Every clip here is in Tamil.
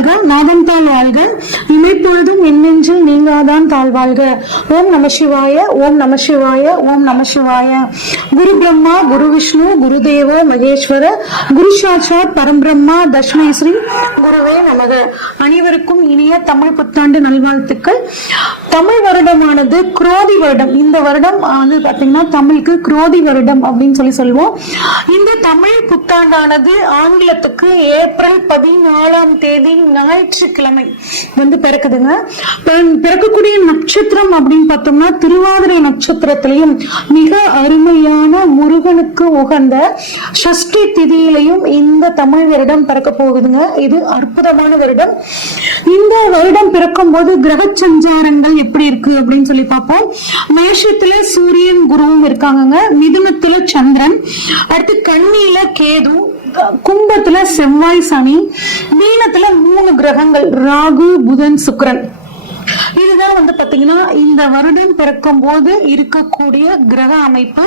வாழ்க, நாதம் தாழ் வாழ்க, இமைப்பொழுதும் எண்ணெஞ்சில் நீங்காதான் தாழ் வாழ்க. ஓம் நம சிவாய, ஓம் நம சிவாய, ஓம் நம சிவாய. குரு பிரம்மா, குரு விஷ்ணு, குரு தேவோ மகேஸ்வர, குரு சாட்சாத் பரம்பிரம்மா தஸ்மை ஸ்ரீ குருவே நமக. அனைவருக்கும் இனிய தமிழ் புத்தாண்டு நல்வாழ்த்துக்கள். தமிழ் வருடமானது குரோதி வருடம். இந்த வருடம் வந்து பாத்தீங்கன்னா தமிழுக்கு குரோதி வருடம் அப்படின்னு சொல்லுவோம். இந்த தமிழ் புத்தாண்டானது ஆங்கிலத்துக்கு ஏப்ரல் 14ஆம் தேதி ஞாயிற்றுக்கிழமை வந்து பிறக்குதுங்க. பிறக்கக்கூடிய நட்சத்திரம் அப்படின்னு பார்த்தோம்னா திருவாதிரை நட்சத்திரத்திலையும் மிக அருமையான முருகனுக்கு உகந்த சஷ்டி திதியிலையும் இந்த தமிழ் வருடம் பிறக்க போகுதுங்க. இது அற்புதமான வருடம். இந்த வருடம் பிறக்கும் போது கிரக சஞ்சாரங்கள் எப்படி இருக்கு அப்படின்னு சொல்லி பார்ப்போம். மேஷத்துல சூரியன் குருவும் இருக்காங்க, மிதுனத்துல சந்திரன், அடுத்து கன்னியில கேது, கும்பத்துல செவ்வாய் சனி, மீனத்துல 3 கிரகங்கள் ராகு புதன் சுக்கிரன். இதுதான் வந்து பாத்தீங்கன்னா இந்த வருடம் பிறக்கும் போது இருக்கக்கூடிய கிரக அமைப்பு.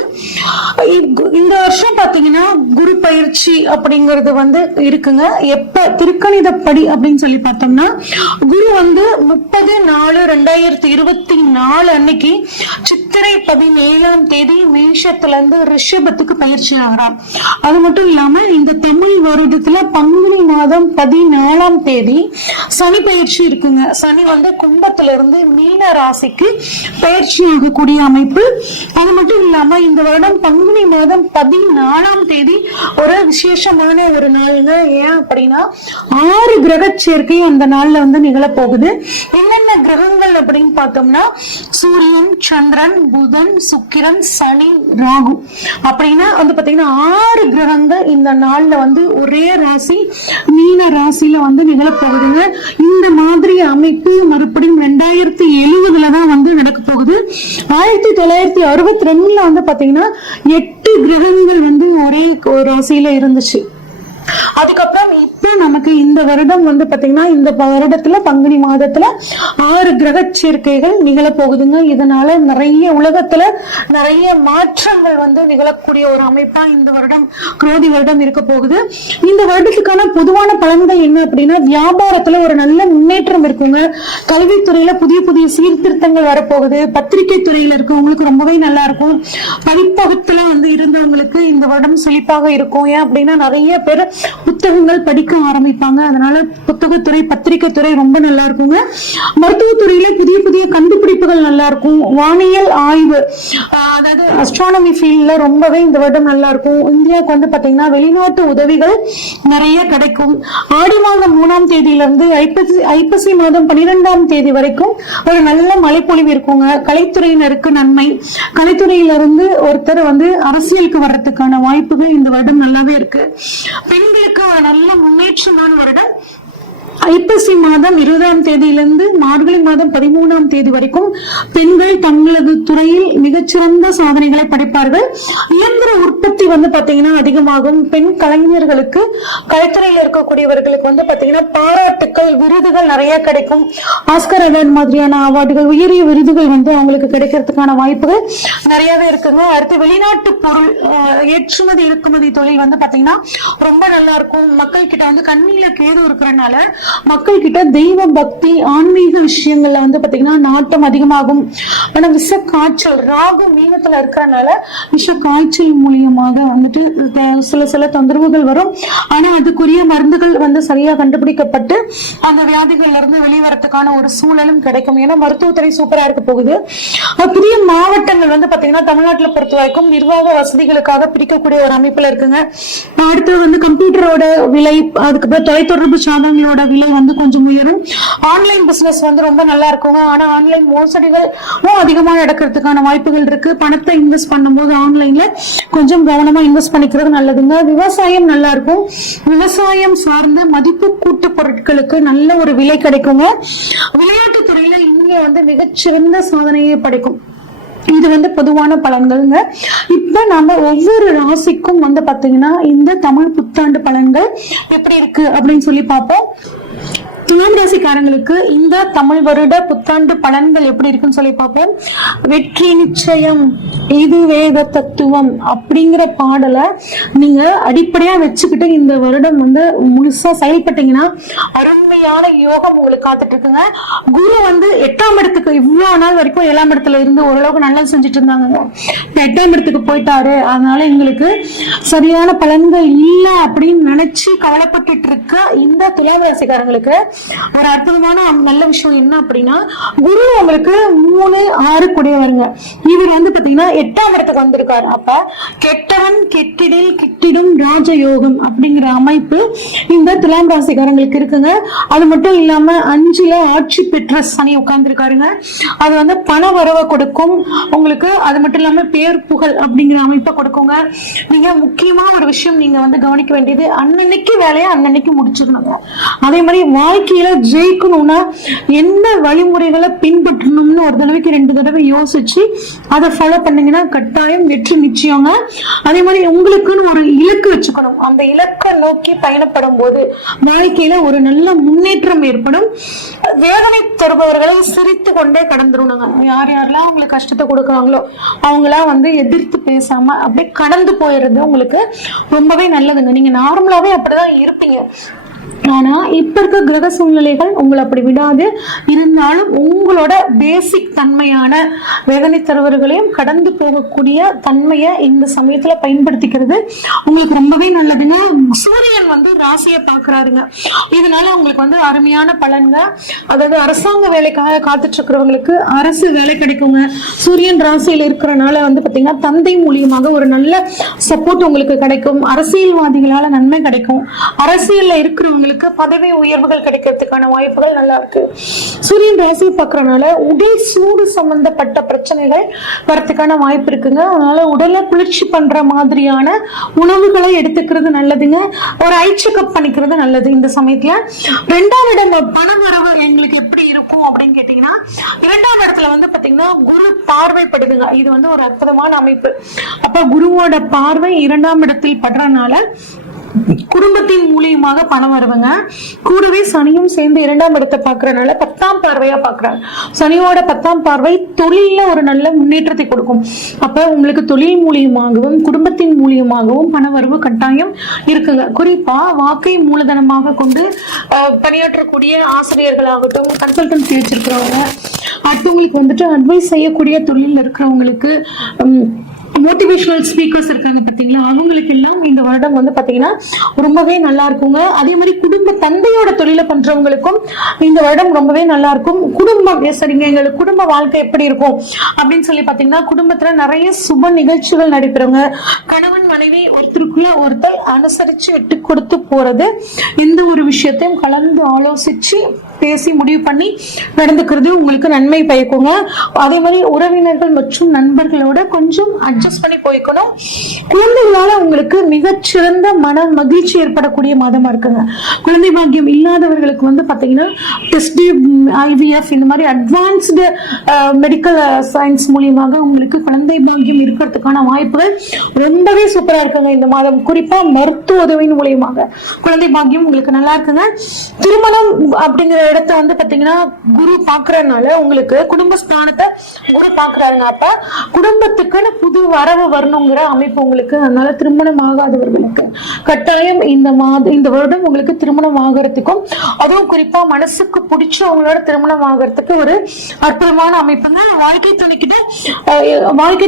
இந்த வருஷம் பாத்தீங்கன்னா குரு பயிற்சி அப்படிங்கிறது வந்து இருக்குங்க. எப்ப திருக்கணிதப்படி அப்படின்னு சொல்லி பார்த்தோம்னா குரு வந்து 30/4/2024 அன்னைக்கு சித்திரை 17ஆம் தேதி மேஷத்துல இருந்து ரிஷபத்துக்கு பயிற்சி ஆகிறார். அது மட்டும் இல்லாம இந்த தமிழ் வருடத்துல பங்குனி மாதம் 14ஆம் தேதி சனி பயிற்சி இருக்குங்க. சனி வந்து கும்பத்துல இருந்து மீன ராசிக்கு பயிற்சி ஆகக்கூடிய அமைப்பு. அது மட்டும் இல்லாம இந்த வருடம் பங்குனி மாதம் 14ஆம் தேதி ஒரு விசேஷமான ஒரு நாளுங்க. ஏன் அப்படின்னா 6 கிரக சேர்க்கை அந்த நாள்ல வந்து நிகழப்போகுது. என்னென்ன கிரகங்கள் அப்படின்னு பார்த்தோம்னா சூரியன், சந்திரன், புதன், சுக்கிரன், சனி, ராகு அப்படின்னா வந்து பாத்தீங்கன்னா 6 கிரகங்கள் இந்த நாள்ல வந்து ஒரே ராசி மீன ராசியில வந்து நிகழப்போகுதுங்க. இந்த மாதிரி அமைப்பு மறுபடியும் 2070 தான் வந்து நடக்க போகுது. 1962 வந்து பாத்தீங்கன்னா 8 கிரகங்கள் வந்து ஒரே ராசியில இருந்துச்சு. அதுக்கப்புறம் இப்ப நமக்கு இந்த வருடம் வந்து பாத்தீங்கன்னா இந்த வருடத்துல பங்குனி மாதத்துல 6 கிரக சேர்க்கைகள் நிகழ போகுதுங்க. இதனால நிறைய உலகத்துல நிறைய மாற்றங்கள் வந்து நிகழக்கூடிய ஒரு அமைப்பா இந்த வருடம் குரோதி வருடம் இருக்க போகுது. இந்த வருடத்துக்கான பொதுவான பலன்கள் என்ன அப்படின்னா வியாபாரத்துல ஒரு நல்ல முன்னேற்றம் இருக்குங்க. கல்வித்துறையில புதிய புதிய சீர்திருத்தங்கள் வரப்போகுது. பத்திரிகை துறையில இருக்கவங்களுக்கு ரொம்பவே நல்லா இருக்கும். பதிப்பகத்துல வந்து இருந்தவங்களுக்கு இந்த வருடம் செழிப்பாக இருக்கும். ஏன் அப்படின்னா நிறைய பேர் புத்தகங்கள் படிக்க ஆரம்பிப்பாங்க. அதனால புத்தகத்துறை பத்திரிகை துறை ரொம்ப நல்லா இருக்குங்க. மருத்துவத்துறையில புதிய புதிய கண்டுபிடிப்புகள் நல்லா இருக்கும். வானியல் ஆய்வு அதாவது அஸ்ட்ரானமி ஃபீல்ட்ல ரொம்பவே இந்த வருடம் நல்லா இருக்கும். இந்தியாவுக்கு வந்து பாத்தீங்கன்னா வெளிநாட்டு உதவிகள் நிறைய கிடைக்கும். ஆடி மாதம் 3ஆம் தேதியிலிருந்து ஐப்பசி மாதம் 12ஆம் தேதி வரைக்கும் ஒரு நல்ல மழைப்பொழிவு இருக்குங்க. கலைத்துறையினருக்கு நன்மை. கலைத்துறையிலிருந்து ஒருத்தர் வந்து அரசியலுக்கு வர்றதுக்கான வாய்ப்புகள் இந்த வருடம் நல்லாவே இருக்கு. பெண்களுக்கு ஒரு நல்ல முன்னேற்றமான வருடம். ஐப்பசி மாதம் 20ஆம் தேதியிலிருந்து மார்கழி மாதம் 13ஆம் தேதி வரைக்கும் பெண்கள் தங்களது துறையில் மிகச்சிறந்த சாதனைகளை படைப்பார்கள். இயந்திர உற்பத்தி வந்து பாத்தீங்கன்னா அதிகமாகும். பெண் கலைஞர்களுக்கு கலைத்துறையில் இருக்கக்கூடியவர்களுக்கு வந்து பாத்தீங்கன்னா பாராட்டுக்கள் விருதுகள் நிறைய கிடைக்கும். ஆஸ்கர் அவார்டு மாதிரியான அவார்டுகள் உயரிய விருதுகள் வந்து அவங்களுக்கு கிடைக்கிறதுக்கான வாய்ப்புகள் நிறையவே இருக்குங்க. அடுத்து வெளிநாட்டு பொருள் ஏற்றுமதி இறக்குமதி தொழில் வந்து பாத்தீங்கன்னா ரொம்ப நல்லா இருக்கும். மக்கள் கிட்ட வந்து கண்ணில கேது இருக்கிறனால மக்கள் கிட்ட தெய்வ பக்தி ஆன்மீக விஷயங்கள்ல வந்து பாத்தீங்கன்னா நாட்டம் அதிகமாகும். ஆனா விஷ காய்ச்சல் ராகு மீனத்துல இருக்கிறனால விஷ காய்ச்சல் மூலியமாக வந்துட்டு சில தொந்தரவுகள் வரும். ஆனா அதுக்குரிய மருந்துகள் வந்து சரியா கண்டுபிடிக்கப்பட்டு அந்த வியாதிகள்ல இருந்து வெளிவரத்துக்கான ஒரு சூழலும் கிடைக்கும். ஏன்னா மருத்துவத்துறை சூப்பரா இருக்க போகுது. புதிய மாவட்டங்கள் வந்து பாத்தீங்கன்னா தமிழ்நாட்டுல பொறுத்த வரைக்கும் நிர்வாக வசதிகளுக்காக பிரிக்கக்கூடிய ஒரு அமைப்புல இருக்குங்க. அடுத்து வந்து கம்ப்யூட்டரோட விலை, அதுக்கப்புறம் தொலைத்தொடர்பு சாதனங்களோட விலை வந்து கொஞ்சம் உயரும். ஆன்லைன் பிசினஸ் வந்து ரொம்ப நல்லா இருக்குங்க. ஆனா ஆன்லைன் மோசடிகள் அதிகமா நடக்கிறதுக்கான வாய்ப்புகள் இருக்கு. பணத்தை இன்வெஸ்ட் பண்ணும்போது ஆன்லைன்ல கொஞ்சம் கவனமா இன்வெஸ்ட் பண்ணிக்கிறது நல்லதுங்க. விவசாயம் நல்லா இருக்கும். விவசாயம் சார்ந்த மதிப்பு கூட்டு பொருட்களுக்கு நல்ல ஒரு விலை கிடைக்குங்க. விளையாட்டு துறையில இங்க வந்து மிகச்சிறந்த சாதனையை படைக்கும். இது வந்து பொதுவான பலன்கள்ங்க. இப்ப நம்ம ஒவ்வொரு ராசிக்கும் வந்து பாத்தீங்கன்னா இந்த தமிழ் புத்தாண்டு பலன்கள் எப்படி இருக்கு அப்படின்னு சொல்லி பார்ப்போம். துலாம் ராசிக்காரங்களுக்கு இந்த தமிழ் வருட புத்தாண்டு பலன்கள் எப்படி இருக்குன்னு சொல்லி பார்ப்போம். வெற்றி நிச்சயம், இது வேத தத்துவம் அப்படிங்கிற பாடலை நீங்க அடிப்படையா வச்சுக்கிட்டு இந்த வருடம் வந்து முழுசா செயல்பட்டீங்கன்னா அருமையா அருமையான யோகம் உங்களுக்கு காத்துட்டு இருக்குங்க. குரு வந்து 8ஆம் இடத்துக்கு இவ்வளவு நாள் வரைக்கும் 7ஆம் இடத்துல இருந்து ஓரளவுக்கு நல்லது செஞ்சுட்டு இருந்தாங்க. 8ஆம் இடத்துக்கு போயிட்டாரு, அதனால எங்களுக்கு சரியான பலன்கள் இல்ல அப்படின்னு நினைச்சு கவலைப்பட்டு இருக்க இந்த துலாம் ராசிக்காரங்களுக்கு ஒரு அற்புதமான நல்ல விஷயம் என்ன அப்படின்னா, குரு உங்களுக்கு 3, 6 கூடியவருங்க. இவர் வந்து பாத்தீங்கன்னா 8ஆம் இடத்துக்கு வந்திருக்காரு. அப்ப கெட்டவன் கெட்டிடில் கிட்டிடும் ராஜயோகம் அப்படிங்கிற அமைப்பு இந்த துலாம் ராசிக்காரங்களுக்கு இருக்குங்க. அது மட்டும் இல்லாம 5ல ஆட்சி பெற்ற சனி உட்கார்ந்துருக்காருங்க. அது வந்து பண வரவை கொடுக்கும் உங்களுக்கு. அது மட்டும் இல்லாம பேர் புகழ் அப்படிங்கிற அமைப்பை கொடுக்குங்க. நீங்க முக்கியமா ஒரு விஷயம் நீங்க வந்து கவனிக்க வேண்டியது, அன்னன்னைக்கு வேலையை அன்னன்னைக்கு முடிச்சுக்கணுங்க. அதே மாதிரி வாழ்க்கையில ஜெயிக்கணும்னா என்ன வழிமுறைகளை பின்பற்றணும்னு ஒரு தடவைக்கு 2 தடவை யோசிச்சு அதை ஃபாலோ பண்ணீங்கன்னா கட்டாயம் வெற்றி நிச்சயங்க. அதே மாதிரி உங்களுக்குன்னு ஒரு இலக்கு வச்சுக்கணும். அந்த இலக்கை நோக்கி பயணப்படும் போது வாழ்க்கையில ஒரு நல்ல முன்னேற்றம் ஏற்படும். வேதனை தருபவர்களை சிரித்து கொண்டே கடந்துருணுங்க. யார் யாரெல்லாம் உங்களுக்கு கஷ்டத்தை கொடுக்குறாங்களோ அவங்களாம் வந்து எதிர்த்து பேசாம அப்படியே கடந்து போயிடுறது உங்களுக்கு ரொம்பவே நல்லதுங்க. நீங்க நார்மலாவே அப்படிதான் இருப்பீங்க. ஆனா இப்ப இருக்க கிரக சூழ்நிலைகள் உங்களை அப்படி விடாது. இருந்தாலும் உங்களோட பேசிக் தன்மையான வேதனை தருவர்களையும் கடந்து போகக்கூடிய தன்மையை இந்த சமயத்துல பயன்படுத்திக்கிறது உங்களுக்கு ரொம்பவே நல்லதுங்க. சூரியன் வந்து ராசியை பாக்குறாருங்க. இதனால உங்களுக்கு வந்து அருமையான பலன்க. அதாவது அரசாங்க வேலைக்காக காத்துட்டு இருக்கிறவங்களுக்கு அரசு வேலை கிடைக்குங்க. சூரியன் ராசியில் இருக்கிறனால வந்து பாத்தீங்கன்னா தந்தை மூலியமாக ஒரு நல்ல சப்போர்ட் உங்களுக்கு கிடைக்கும். அரசியல்வாதிகளால நன்மை கிடைக்கும். அரசியல்ல இருக்கிறவங்களுக்கு பதவி உயர்வுகள் கிடைக்கிறதுக்கான வாய்ப்புகள் நல்லா இருக்கு. சூரியன் ராசி பார்க்கறதுனால உடல் சூடு சம்பந்தப்பட்ட பிரச்சனைகள் வரதுக்கான வாய்ப்பு இருக்குங்க. அதனால உடலை குளிர்ச்சி பண்ற மாதிரியான உணவுகளை எடுத்துக்கிறது நல்லதுங்க. ஒரு ஐ செக்அப் பண்ணிக்கிறது நல்லது இந்த சமயத்துல. 2ஆம் இடம் பண வரவு எங்களுக்கு எப்படி இருக்கும் அப்படின்னு கேட்டீங்கன்னா, 2ஆம் இடத்துல வந்து பாத்தீங்கன்னா குரு பார்வைப்படுதுங்க. இது வந்து ஒரு அற்புதமான அமைப்பு. அப்ப குருவோட பார்வை 2ஆம் இடத்தில் படுறதுனால குடும்பத்தின் மூலியமாக பணம் வருவங்க. கூடவே சனியும் சேர்ந்து 2ஆம் இடத்தை பாக்குறதுனால 10ஆம் பார்வையா பாக்குறாங்க. சனியோட 10ஆம் பார்வை தொழில ஒரு நல்ல முன்னேற்றத்தை கொடுக்கும். அப்ப உங்களுக்கு தொழில் மூலியமாகவும் குடும்பத்தின் மூலியமாகவும் பண வரவு கட்டாயம் இருக்குங்க. குறிப்பா வாக்கை மூலதனமாக கொண்டு பணியாற்றக்கூடிய ஆசிரியர்களாகட்டும், கன்சல்டன்சி வச்சிருக்கிறவங்க, அடுத்தவங்களுக்கு வந்துட்டு அட்வைஸ் செய்யக்கூடிய தொழில் இருக்கிறவங்களுக்கு, மோட்டிவேஷனல் ஸ்பீக்கர்ஸ் இருக்காங்க பாத்தீங்களா, அவங்களுக்கு எல்லாம் இந்த வருடம் வந்து பாத்தீங்கன்னா ரொம்பவே நல்லா இருக்குங்க. அதே மாதிரி குடும்ப தந்தையோட தொழிலை பண்றவங்களுக்கும் இந்த வருடம் ரொம்பவே நல்லா இருக்கும். குடும்பம் சரிங்க, எங்களுக்கு குடும்ப வாழ்க்கை எப்படி இருக்கும் அப்படின்னு சொல்லி பாத்தீங்கன்னா, குடும்பத்துல நிறைய சுப நிகழ்ச்சிகள் நடைபெறுங்க. கணவன் மனைவி ஒருத்தருக்குள்ள ஒருத்தர் அனுசரிச்சு விட்டு கொடுத்து போறது, எந்த ஒரு விஷயத்தையும் கலந்து ஆலோசிச்சு பேசி முடிவு பண்ணி நடந்துக்கிறது உங்களுக்கு நன்மை பயக்குங்க. அதே மாதிரி உறவினர்கள் மற்றும் நண்பர்களோட கொஞ்சம் அட்ஜஸ்ட் பண்ணி போய்க்கணும். குழந்தைகளால உங்களுக்கு மிகச்சிறந்த மன மகிழ்ச்சி ஏற்படக்கூடிய மாதமா இருக்குங்க. குழந்தை பாக்கியம் இல்லாதவர்களுக்கு வந்து பாத்தீங்கன்னா டெஸ்ட், IVF இந்த மாதிரி அட்வான்ஸ்டு மெடிக்கல் சயின்ஸ் மூலியமாக உங்களுக்கு குழந்தை பாக்கியம் இருக்கிறதுக்கான வாய்ப்புகள் ரொம்பவே சூப்பரா இருக்குங்க இந்த மாதம். குறிப்பா மருத்துவ உதவியின் மூலியமாக குழந்தை பாக்கியம் உங்களுக்கு நல்லா இருக்குங்க. திருமணம் அப்படிங்கிற இடத்த வந்து பாத்தீங்கன்னா குரு பாக்குறதுனால உங்களுக்கு குடும்பஸ்தானத்தை குரு பாக்குறாருங்க. அப்ப குடும்பத்துக்குன்னு புது வரவு வரணுங்கிற அமைப்பு உங்களுக்கு. அதனால திருமணம் ஆகாதவர்களுக்கு கட்டாயம் இந்த வருடம் உங்களுக்கு திருமணம் ஆகிறதுக்கும், அதுவும் குறிப்பா மனசுக்கு பிடிச்சவங்களோட திருமணம் ஆகிறதுக்கு ஒரு அற்புதமான அமைப்புங்க. வாழ்க்கை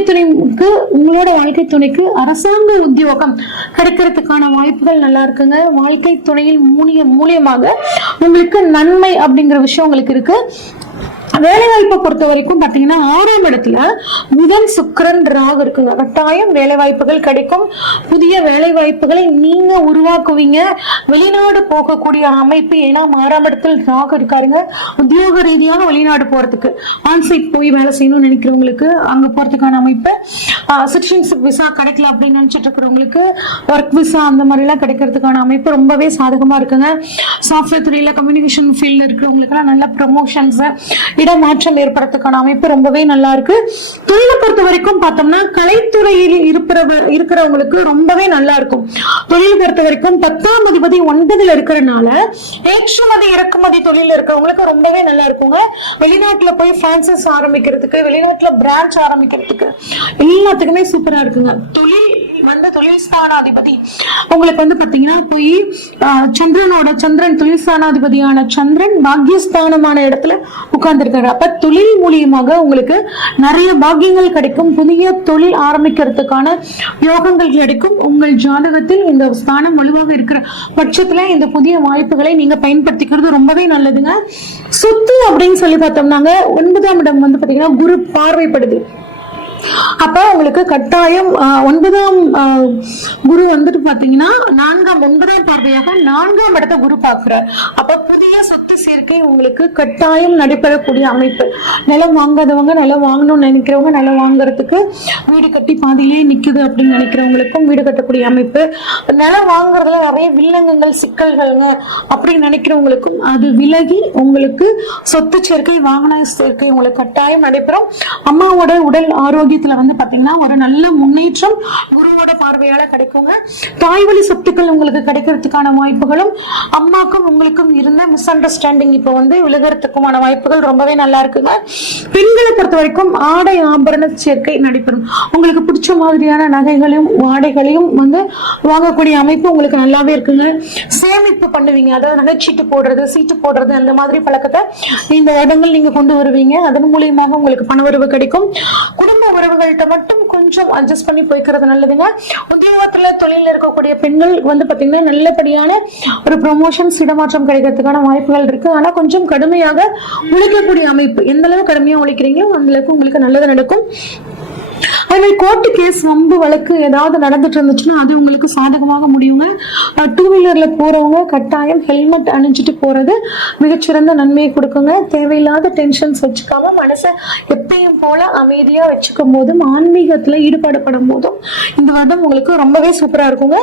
துணைக்கு உங்களோட வாழ்க்கை துணைக்கு அரசாங்க உத்தியோகம் கிடைக்கிறதுக்கான வாய்ப்புகள் நல்லா இருக்குங்க. வாழ்க்கை துணையில் மூலியமாக உங்களுக்கு நன்மை அப்படிங்கிற விஷயம் உங்களுக்கு இருக்கு. வேலை வாய்ப்பை பொறுத்த வரைக்கும் பாத்தீங்கன்னா 6ஆம் இடத்துல புதன் சுக்கிரன் ராகு இருக்குங்க. கட்டாயம் வேலை வாய்ப்புகள் கிடைக்கும். புதிய வேலை வாய்ப்புகளை நீங்க உருவாக்குவீங்க. வெளிநாடு போகக்கூடிய அமைப்பு, ஏன்னா 6ஆம் இடத்தில் ராகு இருக்காருங்க. உத்தியோக ரீதியாக வெளிநாடு போறதுக்கு, ஆன்சைட் போய் வேலை செய்யணும்னு நினைக்கிறவங்களுக்கு அங்க போறதுக்கான அமைப்பு, சிட்டிசன்ஷிப் விசா கிடைக்கல அப்படின்னு நினைச்சிட்டு இருக்கிறவங்களுக்கு ஒர்க் விசா அந்த மாதிரி எல்லாம் கிடைக்கிறதுக்கான அமைப்பு ரொம்பவே சாதகமா இருக்குங்க. சாஃப்ட்வேர் துறையில, கம்யூனிகேஷன் ஃபீல்ட்ல இருக்கிறவங்களுக்கு எல்லாம் நல்ல ப்ரமோஷன்ஸ், இடமாற்றம் ஏற்படுறதுக்கான அமைப்பு ரொம்பவே நல்லா இருக்கு. தொழிலை பொறுத்த வரைக்கும் பார்த்தோம்னா கலைத்துறையில் இருக்கிறவங்களுக்கு ரொம்பவே நல்லா இருக்கும். தொழில் பொறுத்த வரைக்கும் 10ஆம் அதிபதி 9ல் இருக்கிறதுனால ஏற்றுமதி இறக்குமதி தொழில் இருக்கிறவங்களுக்கு ரொம்பவே நல்லா இருக்குங்க. வெளிநாட்டுல போய் பிரான்சைஸ் ஆரம்பிக்கிறதுக்கு, வெளிநாட்டுல பிரான்ச் ஆரம்பிக்கிறதுக்கு எல்லாத்துக்குமே சூப்பரா இருக்குங்க. தொழில் ஸ்தானாதிபதி உங்களுக்கு வந்து பாத்தீங்கன்னா போய் சந்திரன் தொழில் ஸ்தானாதிபதியான சந்திரன் பாக்கியஸ்தானமான இடத்துல உட்கார்ந்துருக்காரு. அப்ப தொழில் மூலியமாக உங்களுக்கு நிறைய பாக்கியங்கள் கிடைக்கும், புதிய தொழில் ஆரம்பிக்கிறதுக்கான யோகங்கள் கிடைக்கும். உங்கள் ஜாதகத்தில் இந்த ஸ்தானம் வலுவாக இருக்கிற பட்சத்துல இந்த புதிய வாய்ப்புகளை நீங்க பயன்படுத்திக்கிறது ரொம்பவே நல்லதுங்க. சொத்து அப்படின்னு சொல்லி பார்த்தோம்னாங்க 9ஆம் இடம் வந்து பாத்தீங்கன்னா குரு பார்வைப்படுது. அப்ப உங்களுக்கு கட்டாயம் 9ஆம் குரு வந்துட்டு பாத்தீங்கன்னா 9ஆம் பார்வையாக 4ஆம் இடத்தை குரு பார்க்கிறார். அப்ப புதிய சொத்து சேர்க்கை உங்களுக்கு கட்டாயம் நடைபெறக்கூடிய அமைப்பு. நிலம் வாங்காதவங்க, நிலம் வாங்கணும்னு நினைக்கிறவங்க, நிலம் வாங்குறதுக்கு வீடு கட்டி பாதியிலே நிக்குது அப்படின்னு நினைக்கிறவங்களுக்கும் வீடு கட்டக்கூடிய அமைப்பு. நிலம் வாங்குறதுல நிறைய வில்லங்கங்கள் சிக்கல்கள்ங்க அப்படின்னு நினைக்கிறவங்களுக்கும் அது விலகி உங்களுக்கு சொத்து சேர்க்கை, வாகன சேர்க்கை உங்களுக்கு கட்டாயம் நடைபெறும். அம்மாவோட உடல் ஆரோக்கியத்துல வந்து பாத்தீங்கன்னா ஒரு நல்ல முன்னேற்றம் குருவோட பார்வையால கிடைக்குங்க. தாய்வழி சொத்துக்கள் உங்களுக்கு கிடைக்கிறதுக்கான வாய்ப்புகளும், அம்மாக்கும் உங்களுக்கும் இருந்த மிஸ் அண்டர்ஸ்டாண்டிங் இப்ப வந்து விலகிறதுக்குமான வாய்ப்புகள் ரொம்பவே நல்லா இருக்குங்க. பெண்களை பொறுத்த வரைக்கும் ஆடை ஆபரண சேர்க்கை நடைபெறும். உங்களுக்கு பிடிச்ச மாதிரியான நகைகளையும் ஆடைகளையும் வந்து வாங்கக்கூடிய அமைப்பு உங்களுக்கு நல்லாவே இருக்குங்க. சேமிப்பு பண்ணுவீங்க, அதாவது நகைச்சீட்டு போடுறது, சீட்டு போடுறது, அந்த மாதிரி பழக்கத்தை இந்த இடங்கள் நீங்க கொண்டு வருவீங்க. அதன் மூலியமாக உங்களுக்கு பணவரவு கிடைக்கும். குடும்ப உறவுகள்கிட்ட மட்டும் கொஞ்சம் அட்ஜஸ்ட் பண்ணி போய்க்கிறது நல்லதுங்க. உத்தியோகத்துல தொழில இருக்கக்கூடிய பெண்கள் வந்து பாத்தீங்கன்னா நல்லபடியான ஒரு ப்ரொமோஷன்ஸ், இடமாற்றம் கிடைக்கிறதுக்கான வாய்ப்புகள் இருக்கு. ஆனா கொஞ்சம் கடுமையாக உழைக்கக்கூடிய அமைப்பு. எந்த அளவு கடுமையா உழைக்கிறீங்களோ அந்த அளவுக்கு உங்களுக்கு நல்லது நடக்கும். அதனால கோர்ட்டு கேஸ், வம்பு வழக்கு ஏதாவது நடந்துட்டு இருந்துச்சுன்னா அது உங்களுக்கு சாதகமாக முடியுங்க. 2 வீலர்ல போறவங்க கட்டாயம் ஹெல்மெட் அணிஞ்சிட்டு போறது மிகச்சிறந்த நன்மையை கொடுக்குங்க. தேவையில்லாத டென்ஷன்ஸ் வச்சுக்காம மனசை எப்பயும் போல அமைதியா வச்சுக்கும் போதும், ஆன்மீகத்துல ஈடுபாடுபடும் போதும் இந்த வருடம் உங்களுக்கு ரொம்பவே சூப்பரா இருக்குங்க.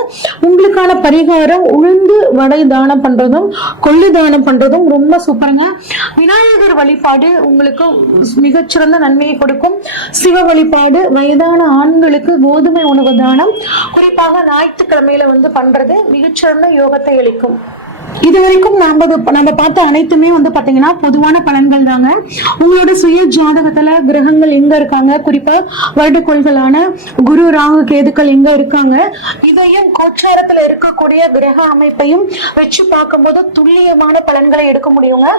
உங்களுக்கான பரிகாரம் உளுந்து வடை தானம் பண்றதும் கொள்ளு தானம் பண்றதும் ரொம்ப சூப்பருங்க. விநாயகர் வழிபாடு உங்களுக்கு மிகச்சிறந்த நன்மையை கொடுக்கும். சிவ வழிபாடு, வயதான ஆண்களுக்கு கோதுமை உணவு தானம், குறிப்பாக ஞாயிற்றுக்கிழமையில வந்து பண்றது மிகச்சிறந்த யோகத்தை அளிக்கும். இதுவரைக்கும் நம்ம பார்த்த அனைத்துமே வந்து பாத்தீங்கன்னா பொதுவான பலன்கள் தாங்க. உங்களோட சுய ஜாதகத்துல கிரகங்கள் எங்க இருக்காங்க, குறிப்பா வருடக்கோள்களான குரு, ராகு, கேதுக்கள் எங்க இருக்காங்க, இதையும் கோச்சாரத்துல இருக்கக்கூடிய கிரக அமைப்பையும் வச்சு பார்க்கும்போது துல்லியமான பலன்களை எடுக்க முடியுங்க.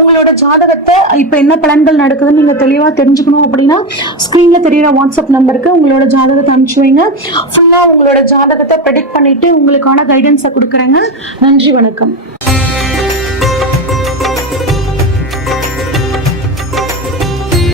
உங்களோட ஜாதகத்தை இப்ப என்ன பலன்கள் நடக்குதுன்னு நீங்க தெளிவா தெரிஞ்சுக்கணும் அப்படின்னா ஸ்கிரீன்ல தெரியுற வாட்ஸ்அப் நம்பருக்கு உங்களோட ஜாதகத்தை அனுப்பிச்சு வைங்க. ஃபுல்லா உங்களோட ஜாதகத்தை ப்ரெடிக்ட் பண்ணிட்டு உங்களுக்கான கைடன்ஸை கொடுக்குறேங்க. நன்றி, வணக்கம்.